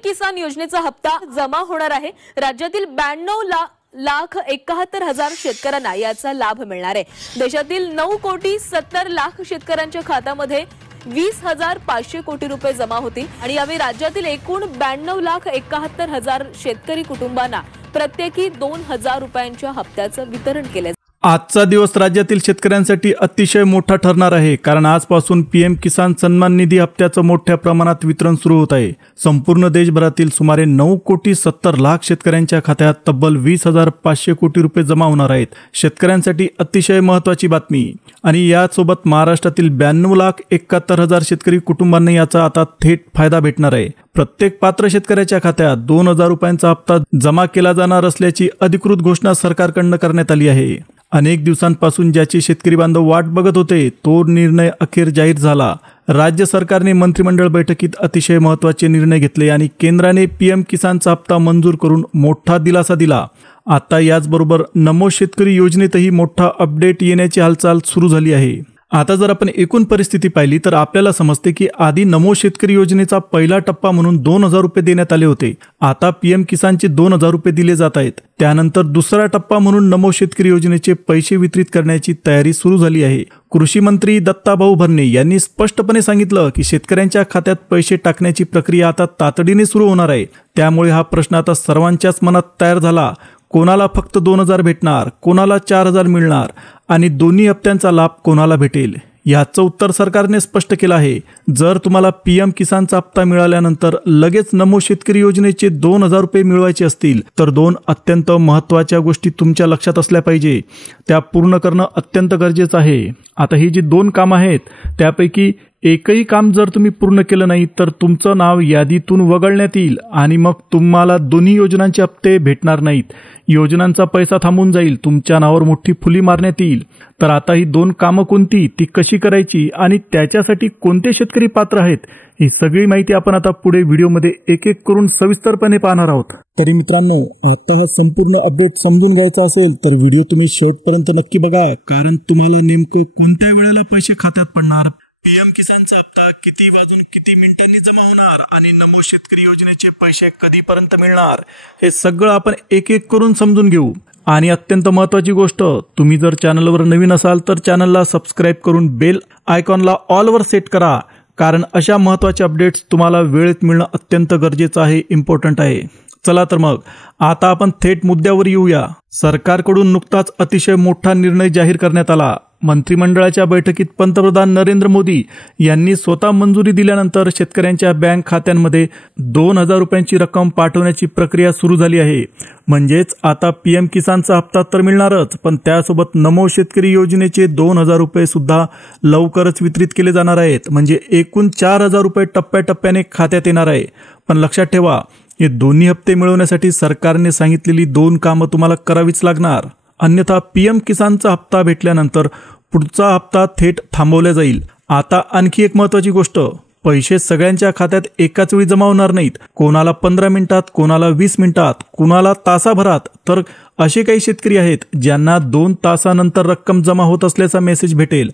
किसान योजनेचा हप्ता जमा होणार आहे। राज्यातील 92,71,000 शेतकऱ्यांना याचा लाभ मिळणार आहे। देशातील 9,70,00,000 शेतकऱ्यांच्या खात्यामध्ये 20,500 कोटी रुपये जमा होतील आणि यावेळी राज्यातील एकूण 92,71,000 शेतकरी कुटुंबांना प्रत्येकी 2,000 रुपयांच्या हप्त्याचं वितरण केले। आजचा दिवस राज्यातील शेतकऱ्यांसाठी अतिशय मोठा ठरणार आहे, कारण आजपासून पीएम किसान सन्मान निधी हप्त्याचं मोठ्या प्रमाणात वितरण सुरू होत आहे। संपूर्ण देशभरातील सुमारे 9,70,00,000 शेतकऱ्यांच्या खात्यात तब्बल 20,500 कोटी रुपये जमा होणार आहेत। शेतकऱ्यांसाठी अतिशय महत्त्वाची बातमी आणि यासोबत महाराष्ट्रातील 92,71,000 शेतकरी कुटुंबांना याचा आता थेट फायदा भेटणार आहे। प्रत्येक पात्र शेतकऱ्याच्या खात्यात 2,000 रुपयांचा हप्ता जमा केला जाणार असल्याची अधिकृत घोषणा सरकारकडून करण्यात आली आहे। अनेक दिवसांपासून ज्याची शेतकरी बांधव वाट बघत होते तो निर्णय अखेर जाहीर झाला। राज्य सरकारने मंत्रिमंडळ बैठकीत अतिशय महत्त्वाचे निर्णय घेतले आणि केंद्राने पीएम किसानचा हप्ता मंजूर करून मोठा दिलासा दिला। आता याचबरोबर नमो शेतकरी योजनेतही मोठा अपडेट येण्याची हालचाल सुरू झाली आहे। आता जर आपण एकूण परिस्थिती पाहिली तर आपल्याला समजते की आधी नमो शेतकरी योजनेचा पहिला टप्पा म्हणून 2,000 रुपये देण्यात आले होते। आता पीएम किसानचे 2,000 रुपये दिले जात आहेत। त्यानंतर दुसरा टप्पा म्हणून नमो शेतकरी योजनेचे पैसे वितरित करण्याची तयारी सुरू झाली आहे। कृषी मंत्री दत्ताभाऊ भरणे यांनी स्पष्टपणे सांगितलं की शेतकऱ्यांच्या खात्यात पैसे टाकण्याची प्रक्रिया आता तातडीने सुरू होणार आहे। त्यामुळे हा प्रश्न आता सर्वांच्याच मनात तयार झाला। कोणाला फक्त 2,000 भेटणार, कोणाला 4,000 मिळणार आणि दोन्ही हप्त्यांचा लाभ कोणाला भेटेल, याचं उत्तर सरकारने स्पष्ट केलं आहे। जर तुम्हाला पीएम किसानचा हप्ता मिळाल्यानंतर लगेच नमो शेतकरी योजनेचे 2,000 रुपये मिळवायचे असतील तर 2 अत्यंत महत्त्वाच्या गोष्टी तुमच्या लक्षात असल्या पाहिजे। त्या पूर्ण करणं अत्यंत गरजेचं आहे। आता ही जी 2 कामं आहेत त्यापैकी एकही काम जर तुम्ही पूर्ण केलं नाही तर तुमचं नाव यादीतून वगळण्यात येईल आणि मग तुम्हाला दोन्ही योजनांचे हप्ते भेटणार नाहीत। योजनांचा पैसा थांबून जाईल, तुमच्या नावावर मोठी फुली मारण्यात येईल। तर आता ही 2 कामं कोणती, ती कशी करायची आणि त्याच्यासाठी कोणते शेतकरी पात्र आहेत, ही सगळी माहिती आपण आता पुढे व्हिडिओमध्ये एक एक करून सविस्तरपणे पाहणार आहोत। तरी मित्रांनो, आता हा संपूर्ण अपडेट समजून घ्यायचा असेल तर व्हिडिओ तुम्ही शेवटपर्यंत नक्की बघा, कारण तुम्हाला नेमकं कोणत्या वेळेला पैसे खात्यात पडणार, पीएम किसानचा हप्ता किती वाजून किती मिनिटांनी जमा होणार आणि नमो शेतकरी योजनेचे पैसे कधीपर्यंत मिळणार, हे सगळं आपण एक एक करून समजून घेऊ। आणि अत्यंत महत्त्वाची गोष्ट, तुम्ही जर चॅनलवर नवीन असाल तर चॅनलला सबस्क्राईब करून बेल आयकॉनला ऑलवर सेट करा, कारण अशा महत्त्वाचे अपडेट्स तुम्हाला वेळेत मिळणं अत्यंत गरजेचं आहे, इम्पॉर्टंट आहे। चला तर मग आता आपण थेट मुद्द्यावर येऊया। सरकारकडून नुकताच अतिशय मोठा निर्णय जाहीर करण्यात आला। मंत्रिमंडळाच्या बैठकीत पंतप्रधान नरेंद्र मोदी यांनी स्वतः मंजुरी दिल्यानंतर शेतकऱ्यांच्या बँक खात्यांमध्ये 2,000 रुपयांची रक्कम पाठवण्याची प्रक्रिया सुरू झाली आहे। म्हणजेच आता पीएम किसानचा हप्ता तर मिळणारच, पण त्यासोबत नमो शेतकरी योजनेचे 2,000 रुपये सुद्धा लवकरच वितरित केले जाणार आहेत। म्हणजे एकूण 4,000 रुपये टप्प्याटप्प्याने खात्यात येणार आहे। पण लक्षात ठेवा, हे दोन्ही हप्ते मिळवण्यासाठी सरकारने सांगितलेली 2 कामं तुम्हाला करावीच लागणार, अन्यथा पीएम किसानचा हप्ता भेटल्यानंतर पुढचा हप्ता थेट थांबवला जाईल। आता आणखी एक महत्त्वाची गोष्ट, पैसे सगळ्यांच्या खात्यात एकाच वेळी जमा होणार नाहीत। कोणाला 15 मिनिटात, कोणाला 20 मिनिटात, कोणाला तासाभरात, तर असे काही शेतकरी आहेत ज्यांना 2 तासानंतर रक्कम जमा होत असल्याचा मेसेज भेटेल।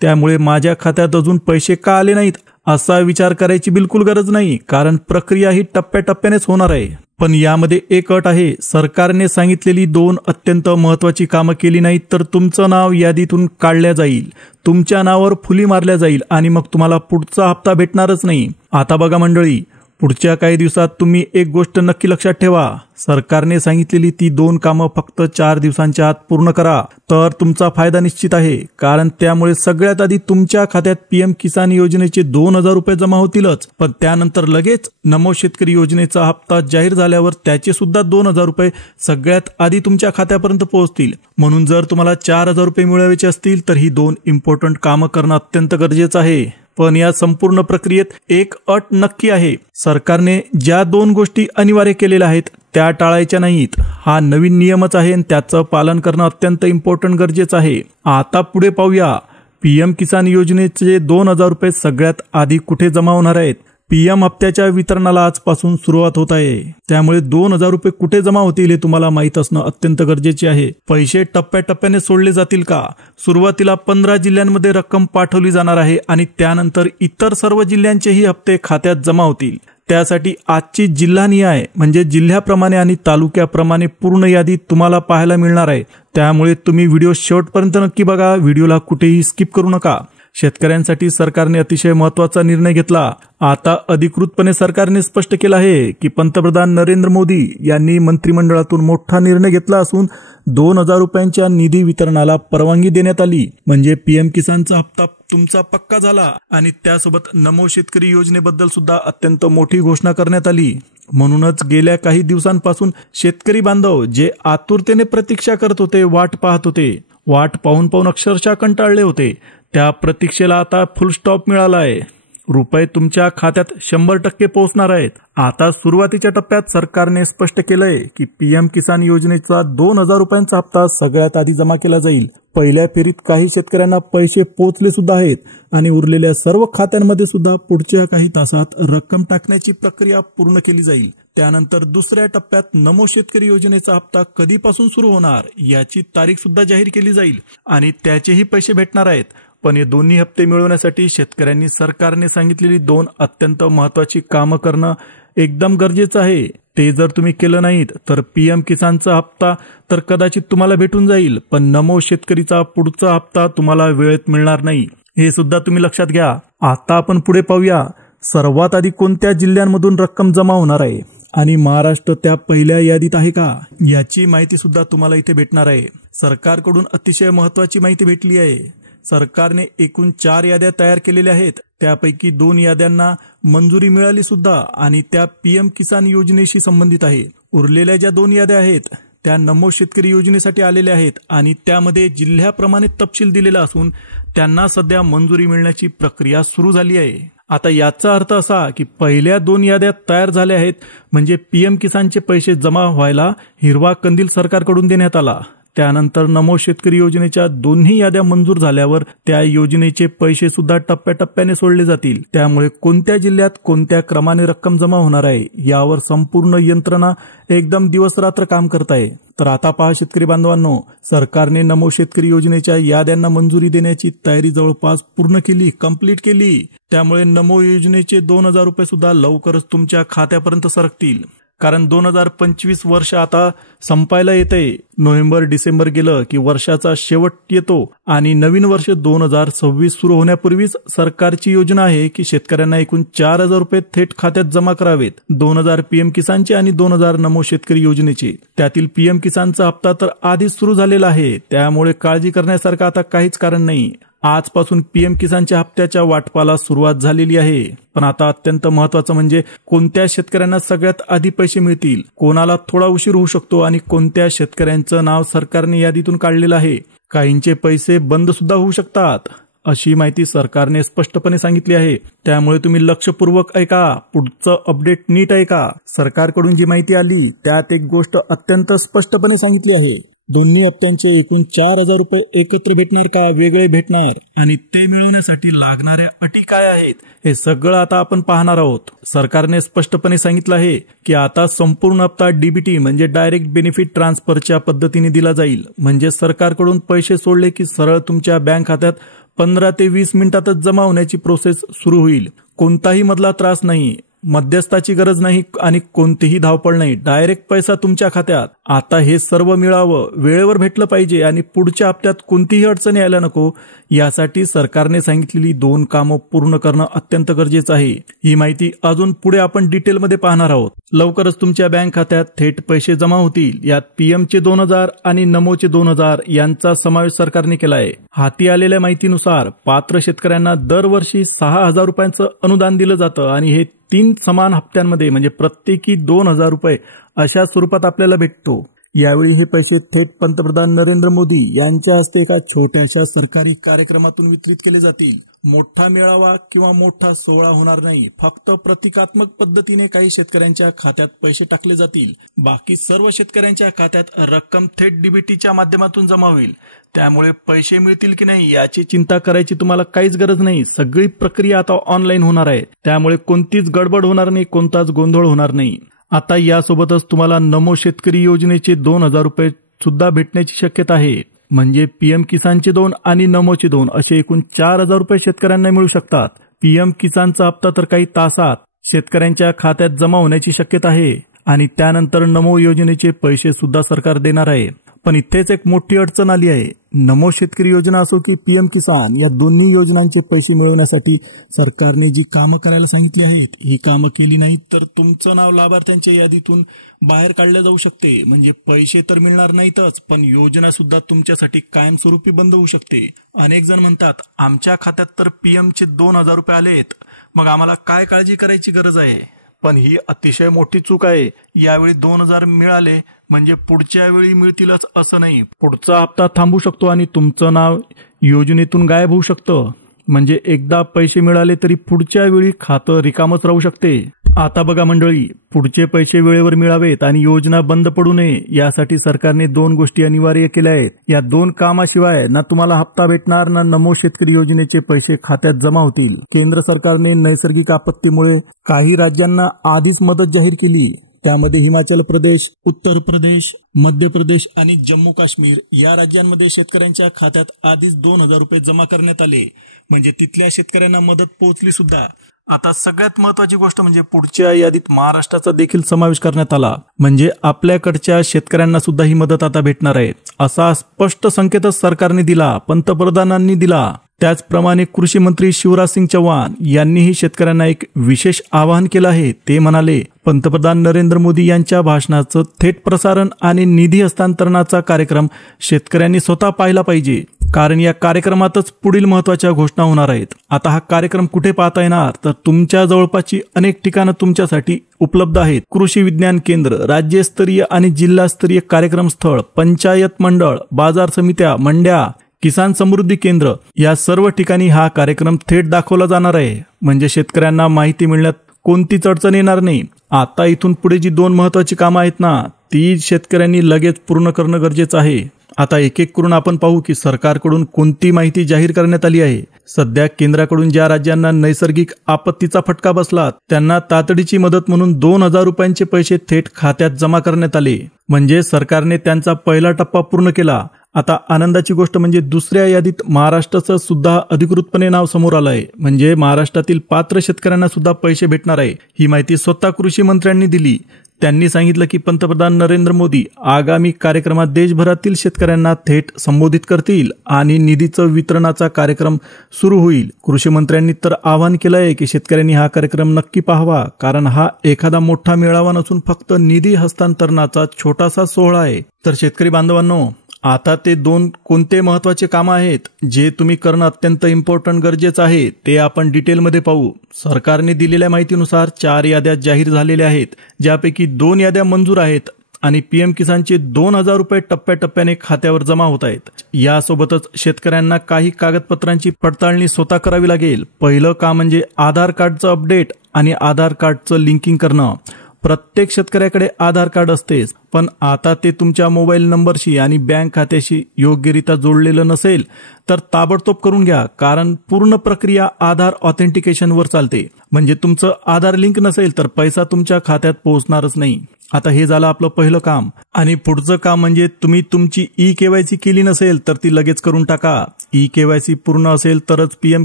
त्यामुळे माझ्या खात्यात अजून पैसे का आले नाहीत असा विचार करायची बिलकुल गरज नाही, कारण प्रक्रिया ही टप्प्याटप्प्यानेच होणार आहे। पण यामध्ये एक अट आहे, सरकारने सांगितलेली 2 अत्यंत महत्त्वाची कामं केली नाहीत तर तुमचं नाव यादीतून काढल्या जाईल, तुमच्या नावावर फुली मारल्या जाईल आणि मग तुम्हाला पुढचा हप्ता भेटणारच नाही। आता बघा मंडळी, पुढच्या काही दिवसात तुम्ही एक गोष्ट नक्की लक्षात ठेवा, सरकारने सांगितलेली ती 2 कामं फक्त 4 दिवसांच्या आत पूर्ण करा तर तुमचा फायदा निश्चित आहे, कारण त्यामुळे सगळ्यात आधी तुमच्या खात्यात पीएम किसान योजनेचे 2,000 रुपये जमा होतीलच, पण त्यानंतर लगेच नमो शेतकरी योजनेचा हप्ता जाहीर झाल्यावर त्याचे सुद्धा 2,000 रुपये सगळ्यात आधी तुमच्या खात्यापर्यंत पोहोचतील। म्हणून जर तुम्हाला 4,000 रुपये मिळवायचे असतील तर ही 2 इम्पॉर्टंट कामं करणं अत्यंत गरजेचं आहे। पण या संपूर्ण प्रक्रियेत एक अट नक्की आहे, सरकारने ज्या 2 गोष्टी अनिवार्य केलेल्या आहेत त्या टाळायच्या नाहीत। हा नवीन नियमच आहे आणि त्याचं पालन करणं अत्यंत इम्पॉर्टंट गरजेचं आहे। आता पुढे पाहूया, पीएम किसान योजनेचे 2,000 रुपये सगळ्यात आधी कुठे जमा होणार आहेत। पीएम हप्त्याच्या वितरणाला आजपासून सुरुवात होत आहे, त्यामुळे 2,000 रुपये कुठे जमा होतील हे तुम्हाला माहित असणं अत्यंत गरजेचे आहे। पैसे टप्प्याटप्प्याने सोडले जातील का? सुरुवातीला 15 जिल्ह्यांमध्ये रक्कम पाठवली जाणार आहे आणि त्यानंतर इतर सर्व जिल्ह्यांचेही हप्ते खात्यात जमा होतील। त्यासाठी आजची जिल्हानिहाय म्हणजे जिल्ह्याप्रमाणे आणि तालुक्याप्रमाणे पूर्ण यादी तुम्हाला पाहायला मिळणार आहे. त्यामुळे तुम्ही व्हिडिओ शेवटपर्यंत नक्की बघा. व्हिडिओला कुठेही स्किप करू नका. शेतकऱ्यांसाठी सरकारने अतिशय महत्त्वाचा निर्णय घेतला. आता अधिकृतपणे सरकारने स्पष्ट केलं आहे की पंतप्रधान नरेंद्र मोदी यांनी मंत्रिमंडळातून मोठा निर्णय घेतला असून 2,000 रुपयांच्या निधी वितरणाला परवानगी देण्यात आली. म्हणजे पीएम किसानचा हप्ता तुमचा पक्का झाला आणि त्यासोबत नमो शेतकरी योजनेबद्दल सुद्धा अत्यंत मोठी घोषणा करण्यात आली. म्हणूनच गेल्या काही दिवसांपासून शेतकरी बांधव जे आतुरतेने प्रतीक्षा करत होते, वाट पाहत होते, वाट पाहून अक्षरशः कंटाळले होते, त्या प्रतीक्षेला आता फुल स्टॉप मिळाला आहे. रुपये तुमच्या खात्यात 100% पोहोचणार आहेत. आता सुरुवातीच्या टप्प्यात सरकारने स्पष्ट केलंय की पीएम किसान योजनेचा 2,000 रुपयांचा हप्ता सगळ्यात आधी जमा केला जाईल. पहिल्या फेरीत काही शेतकऱ्यांना पैसे पोहोचले सुद्धा आहेत आणि उरलेल्या सर्व खात्यांमध्ये सुद्धा पुढच्या काही तासात रक्कम टाकण्याची प्रक्रिया पूर्ण केली जाईल. त्यानंतर दुसऱ्या टप्प्यात नमो शेतकरी योजनेचा हप्ता कधीपासून सुरू होणार याची तारीख सुद्धा जाहीर केली जाईल आणि त्याचेही पैसे भेटणार आहेत. पण हे दोन्ही हप्ते मिळवण्यासाठी शेतकऱ्यांनी सरकारने सांगितलेली 2 अत्यंत महत्त्वाची कामं करणं एकदम गरजेचं आहे. ते जर तुम्ही केलं नाहीत तर पीएम किसानचा हप्ता तर कदाचित तुम्हाला भेटून जाईल, पण नमो शेतकरीचा पुढचा हप्ता तुम्हाला वेळेत मिळणार नाही. हे सुद्धा तुम्ही लक्षात घ्या. आता आपण पुढे पाहूया. सर्वात आधी कोणत्या जिल्ह्यांमधून रक्कम जमा होणार आहे आणि महाराष्ट्र त्या पहिल्या यादीत आहे का याची माहिती सुद्धा तुम्हाला इथे भेटणार आहे. सरकारकडून अतिशय महत्त्वाची माहिती भेटली आहे. सरकारने एकूण 4 याद्या तयार केलेल्या आहेत. त्यापैकी 2 याद्यांना मंजुरी मिळाली सुद्धा आणि त्या पीएम किसान योजनेशी संबंधित आहे. उरलेल्या ज्या 2 याद्या आहेत त्या नमो शेतकरी योजनेसाठी आलेल्या आहेत आणि त्यामध्ये जिल्ह्याप्रमाणे तपशील दिलेला असून त्यांना सध्या मंजुरी मिळण्याची प्रक्रिया सुरू झाली आहे. आता याचा अर्थ असा की पहिल्या 2 याद्या तयार झाल्या आहेत म्हणजे पीएम किसानचे पैसे जमा व्हायला हिरवा कंदील सरकारकडून देण्यात आला. त्यानंतर नमो शेतकरी योजनेच्या दोन्ही याद्या मंजूर झाल्यावर त्या योजनेचे पैसे सुद्धा टप्प्याटप्प्याने सोडले जातील. त्यामुळे कोणत्या जिल्ह्यात कोणत्या क्रमाने रक्कम जमा होणार आहे यावर संपूर्ण यंत्रणा एकदम दिवसरात्र काम करत आहे. तर आता पहा शेतकरी बांधवांनो, सरकारने नमो शेतकरी योजनेच्या याद्यांना मंजुरी देण्याची तयारी जवळपास पूर्ण केली, कंप्लीट केली. त्यामुळे नमो योजनेचे 2,000 रुपये सुद्धा लवकरच तुमच्या खात्यापर्यंत सरकतील. कारण 2025 वर्ष आता संपायला येतंय. नोव्हेंबर डिसेंबर गेलं की वर्षाचा शेवट येतो आणि नवीन वर्ष 2026 सुरू होण्यापूर्वीच सरकारची योजना आहे की शेतकऱ्यांना एकूण 4,000 रुपये थेट खात्यात जमा करावेत. 2,000 पीएम किसानचे आणि 2,000 नमो शेतकरी योजनेचे. त्यातील पीएम किसानचा हप्ता तर आधीच सुरू झालेला आहे. त्यामुळे काळजी करण्यासारखं आता काहीच कारण नाही. आजपासून पीएम किसानच्या हप्त्याच्या वाटपाला सुरुवात झालेली आहे. पण आता अत्यंत महत्त्वाचं म्हणजे कोणत्या शेतकऱ्यांना सगळ्यात आधी पैसे मिळतील, कोणाला थोडा उशीर होऊ शकतो आणि कोणत्या शेतकऱ्यांचं नाव सरकारने यादीतून काढलेलं आहे. काहींचे पैसे बंद सुद्धा होऊ शकतात अशी माहिती सरकारने स्पष्टपणे सांगितली आहे. त्यामुळे तुम्ही लक्षपूर्वक ऐका, पुढचं अपडेट नीट ऐका. सरकारकडून जी माहिती आली त्यात एक गोष्ट अत्यंत स्पष्टपणे सांगितली आहे. दोन्ही हप्त्यांचे एकूण 4,000 रुपये एकत्र भेटणार का वेगळे भेटणार आणि ते मिळवण्यासाठी लागणाऱ्या अटी काय आहेत हे सगळं आता आपण पाहणार आहोत. सरकारने स्पष्टपणे सांगितलं आहे की आता संपूर्ण हप्ता डीबीटी म्हणजे डायरेक्ट बेनिफिट ट्रान्सफरच्या पद्धतीने दिला जाईल. म्हणजे सरकारकडून पैसे सोडले की सरळ तुमच्या बँक खात्यात 15 ते 20 मिनिटातच जमा होण्याची प्रोसेस सुरू होईल. कोणताही मधला त्रास नाही, मध्यस्थाची गरज नाही आणि कोणतीही धावपळ नाही. डायरेक्ट पैसा तुमच्या खात्यात. आता हे सर्व मिळावं, वेळेवर भेटलं पाहिजे आणि पुढच्या हप्त्यात कोणतीही अडचण यायला नको यासाठी सरकारने सांगितलेली 2 कामं पूर्ण करणं अत्यंत गरजेचं आहे. ही माहिती अजून पुढे आपण डिटेलमध्ये पाहणार आहोत. लवकरच तुमच्या बँक खात्यात थेट पैसे जमा होतील. यात पीएमचे 2,000 आणि नमोचे 2,000 यांचा समावेश सरकारने केला आहे. हाती आलेल्या माहितीनुसार पात्र शेतकऱ्यांना दरवर्षी 6,000 रुपयांचं अनुदान दिलं जातं आणि हे 3 समान हप्त्यांमध्ये म्हणजे प्रत्येकी 2,000 रुपये अशा स्वरूपात आपल्याला भेटतो. यावेळी हे पैसे थेट पंतप्रधान नरेंद्र मोदी यांच्या हस्ते एका छोट्याशा सरकारी कार्यक्रमातून वितरित केले जातील. मोठा मेळावा किंवा मोठा सोहळा होणार नाही. फक्त प्रतिकात्मक पद्धतीने काही शेतकऱ्यांच्या खात्यात पैसे टाकले जातील. बाकी सर्व शेतकऱ्यांच्या खात्यात रक्कम थेट डीबीटीच्या माध्यमातून जमा होईल. त्यामुळे पैसे मिळतील की नाही याची चिंता करायची तुम्हाला काहीच गरज नाही. सगळी प्रक्रिया आता ऑनलाईन होणार आहे. त्यामुळे कोणतीच गडबड होणार नाही, कोणताच गोंधळ होणार नाही. आता यासोबतच तुम्हाला नमो शेतकरी योजनेचे 2,000 रुपये सुद्धा भेटण्याची शक्यता आहे. म्हणजे पीएम किसानचे 2 आणि नमोचे 2 असे एकूण 4,000 रुपये शेतकऱ्यांना मिळू शकतात. पीएम किसानचा हप्ता तर काही तासात शेतकऱ्यांच्या खात्यात जमा होण्याची शक्यता आहे आणि त्यानंतर नमो योजनेचे पैसे सुद्धा सरकार देणार आहे. पण इथेच एक मोठी अडचण आली आहे. नमो शेतकरी योजना असो की पीएम किसान या दोन्ही योजनांचे पैसे मिळवण्यासाठी सरकारने जी कामं करायला सांगितली आहेत ही कामं केली नाहीत तर तुमचं नाव लाभार्थ्यांच्या यादीतून बाहेर काढलं जाऊ शकते. म्हणजे पैसे तर मिळणार नाहीतच पण योजना सुद्धा तुमच्यासाठी कायमस्वरूपी बंद होऊ शकते. अनेक जण म्हणतात आमच्या खात्यात तर पीएमचे 2,000 रुपये आलेत, मग आम्हाला काय काळजी करायची गरज आहे. पण ही अतिशय मोठी चूक आहे. यावेळी 2,000 मिळाले म्हणजे पुढच्या वेळी मिळतीलच असं नाही. पुढचा हप्ता थांबू शकतो आणि तुमचं नाव योजनेतून गायब होऊ शकतं. म्हणजे एकदा पैसे मिळाले तरी पुढच्या वेळी खातं रिकामच राहू शकते. आता बघा मंडळी, पुढचे पैसे वेळेवर मिळावेत आणि योजना बंद पडू नये यासाठी सरकारने 2 गोष्टी अनिवार्य केल्या आहेत. या 2 कामाशिवाय ना तुम्हाला हप्ता भेटणार ना नमो शेतकरी योजनेचे पैसे खात्यात जमा होतील. केंद्र सरकारने नैसर्गिक आपत्तीमुळे काही राज्यांना आधीच मदत जाहीर केली. त्यामध्ये हिमाचल प्रदेश, उत्तर प्रदेश, मध्य प्रदेश आणि जम्मू काश्मीर या राज्यांमध्ये शेतकऱ्यांच्या खात्यात आधीच 2,000 रुपये जमा करण्यात आले. म्हणजे तिथल्या शेतकऱ्यांना मदत पोहोचली सुद्धा. आता सगळ्यात महत्वाची गोष्ट म्हणजे पुढच्या यादीत महाराष्ट्राचा देखील समावेश करण्यात आला. म्हणजे आपल्याकडच्या शेतकऱ्यांना सुद्धा ही मदत आता भेटणार आहे असा स्पष्ट संकेतच सरकारने दिला, पंतप्रधानांनी दिला. त्याचप्रमाणे कृषी मंत्री शिवराज सिंग चौहान यांनीही शेतकऱ्यांना एक विशेष आवाहन केलं आहे. ते म्हणाले, पंतप्रधान नरेंद्र मोदी यांच्या भाषणाचं थेट प्रसारण आणि निधी हस्तांतरणाचा कार्यक्रम शेतकऱ्यांनी स्वतः पाहिला पाहिजे, कारण या कार्यक्रमातच पुढील महत्वाच्या घोषणा होणार आहेत. आता हा कार्यक्रम कुठे पाहता येणार तर तुमच्या जवळपासची अनेक ठिकाणं तुमच्यासाठी उपलब्ध आहेत. कृषी विज्ञान केंद्र, राज्यस्तरीय आणि जिल्हास्तरीय कार्यक्रम स्थळ, पंचायत मंडळ, बाजार समित्या, मंड्या, किसान समृद्धी केंद्र या सर्व ठिकाणी हा कार्यक्रम थेट दाखवला जाणार आहे. म्हणजे शेतकऱ्यांना माहिती मिळण्यात कोणतीच अडचण येणार नाही. आता इथून पुढे जी 2 महत्वाची कामं आहेत ना ती शेतकऱ्यांनी लगेच पूर्ण करणं गरजेचं आहे. आता एक एक करून आपण पाहू की सरकारकडून कोणती माहिती जाहीर करण्यात आली आहे. सध्या केंद्राकडून ज्या राज्यांना नैसर्गिक आपत्तीचा फटका बसला त्यांना तातडीची मदत म्हणून 2,000 रुपयांचे पैसे थेट खात्यात जमा करण्यात आले. म्हणजे सरकारने त्यांचा पहिला टप्पा पूर्ण केला. आता आनंदाची गोष्ट म्हणजे दुसऱ्या यादीत महाराष्ट्राचं सुद्धा अधिकृतपणे नाव समोर आलं आहे. म्हणजे महाराष्ट्रातील पात्र शेतकऱ्यांना सुद्धा पैसे भेटणार आहे. ही माहिती स्वतः कृषी मंत्र्यांनी दिली. त्यांनी सांगितलं की पंतप्रधान नरेंद्र मोदी आगामी कार्यक्रमात देशभरातील शेतकऱ्यांना थेट संबोधित करतील आणि निधीचं वितरणाचा कार्यक्रम सुरू होईल. कृषी मंत्र्यांनी तर आवाहन केलं आहे की शेतकऱ्यांनी हा कार्यक्रम नक्की पाहावा, कारण हा एखादा मोठा मेळावा नसून फक्त निधी हस्तांतरणाचा छोटासा सोहळा आहे. तर शेतकरी बांधवांनो, आता ते 2 कोणते महत्वाचे कामं आहेत जे तुम्ही करणं अत्यंत इम्पॉर्टंट गरजेचं आहे ते आपण डिटेलमध्ये पाहू. सरकारने दिलेल्या माहितीनुसार 4 याद्या जाहीर झालेल्या आहेत, ज्यापैकी 2 याद्या मंजूर आहेत आणि पीएम किसानचे 2,000 रुपये टप्प्याटप्प्याने खात्यावर जमा होत आहेत. यासोबतच शेतकऱ्यांना काही कागदपत्रांची पडताळणी स्वतः करावी लागेल. पहिलं काम म्हणजे आधार कार्डचं अपडेट आणि आधार कार्डचं लिंकिंग करणं. प्रत्येक शेतकऱ्याकडे आधार कार्ड असतेच, पण आता ते तुमच्या मोबाईल नंबरशी आणि बँक खात्याशी योग्यरित्या जोडलेलं नसेल तर ताबडतोब करून घ्या, कारण पूर्ण प्रक्रिया आधार ऑथेंटिकेशनवर चालते. म्हणजे तुमचं आधार लिंक नसेल तर पैसा तुमच्या खात्यात पोहोचणारच नाही. आता हे झालं आपलं पहिलं काम. आणि पुढचं काम म्हणजे तुम्ही तुमची ई-केवायसी केली नसेल तर ती लगेच करून टाका. ई-केवायसी पूर्ण असेल तरच पीएम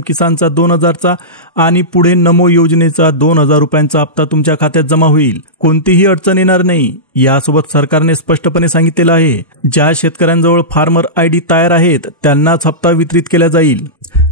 किसानचा 2,000चा आणि पुढे नमो योजनेचा 2,000 रुपयांचा हप्ता तुमच्या खात्यात जमा होईल. कोणतीही अडचण येणार नाही. यासोबत सरकारने स्पष्टपणे सांगितलेलं आहे, ज्या शेतकऱ्यांजवळ फार्मर आयडी तयार आहेत त्यांनाच हप्ता वितरित केला जाईल.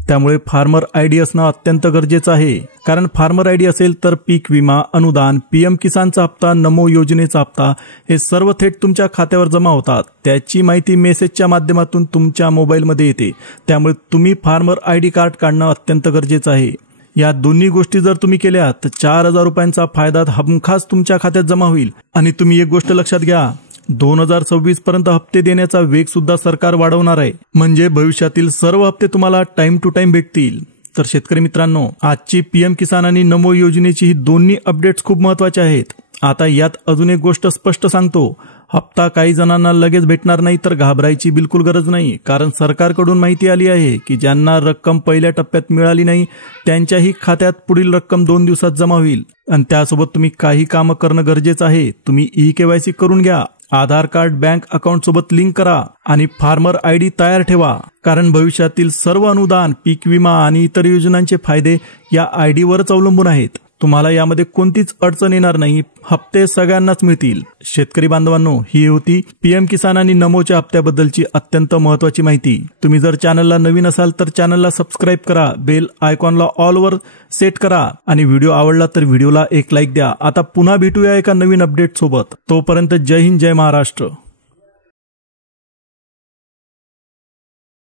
त्यामुळे फार्मर आयडी असणं अत्यंत गरजेचं आहे, कारण फार्मर आयडी असेल तर पीक विमा, अनुदान, पीएम किसानचा हप्ता, नमो योजनेचा हप्ता हे सर्व थेट तुमच्या खात्यावर जमा होतात. त्याची माहिती मेसेजच्या माध्यमातून तुमच्या मोबाईलमध्ये येते. त्यामुळे तुम्ही फार्मर आयडी कार्ड काढणं अत्यंत गरजेचं आहे. या दोन्ही गोष्टी जर तुम्ही केल्या तर 4,000 रुपयांचा फायदा हमखास तुमच्या खात्यात जमा होईल. आणि तुम्ही एक गोष्ट लक्षात घ्या, 2026 पर्यंत हप्ते देण्याचा वेग सुद्धा सरकार वाढवणार आहे. म्हणजे भविष्यातील सर्व हप्ते तुम्हाला टाइम टू टाइम भेटतील. तर शेतकरी मित्रांनो, आजची पीएम किसान आणि नमो योजनेची ही दोन्ही अपडेट्स खूप महत्वाचे आहेत. आता यात अजून एक गोष्ट स्पष्ट सांगतो, हप्ता काही जणांना लगेच भेटणार नाही तर घाबरायची बिलकुल गरज नाही, कारण सरकारकडून माहिती आली आहे की ज्यांना रक्कम पहिल्या टप्प्यात मिळाली नाही त्यांच्याही खात्यात पुढील रक्कम 2 दिवसात जमा होईल. आणि त्यासोबत तुम्ही काही कामं करणं गरजेचं आहे. तुम्ही ई-केवायसी करून घ्या, आधार कार्ड बँक अकाउंट सोबत लिंक करा आणि फार्मर आयडी तयार ठेवा, कारण भविष्यातील सर्व अनुदान, पीक विमा आणि इतर योजनांचे फायदे या आयडीवरच अवलंबून आहेत. तुम्हाला यामध्ये कोणतीच अडचण येणार नाही. हप्ते सगळ्यांनाच मिळतील. शेतकरी बांधवांनो, ही होती पीएम किसान आणि नमोच्या हप्त्याबद्दलची अत्यंत महत्त्वाची माहिती. तुम्ही जर चॅनलला नवीन असाल तर चॅनलला सबस्क्राईब करा, बेल आयकॉनला ऑल वर सेट करा आणि व्हिडिओ आवडला तर व्हिडिओला एक लाईक द्या. आता पुन्हा भेटूया एका नवीन अपडेट सोबत. तोपर्यंत जय हिंद, जय महाराष्ट्र.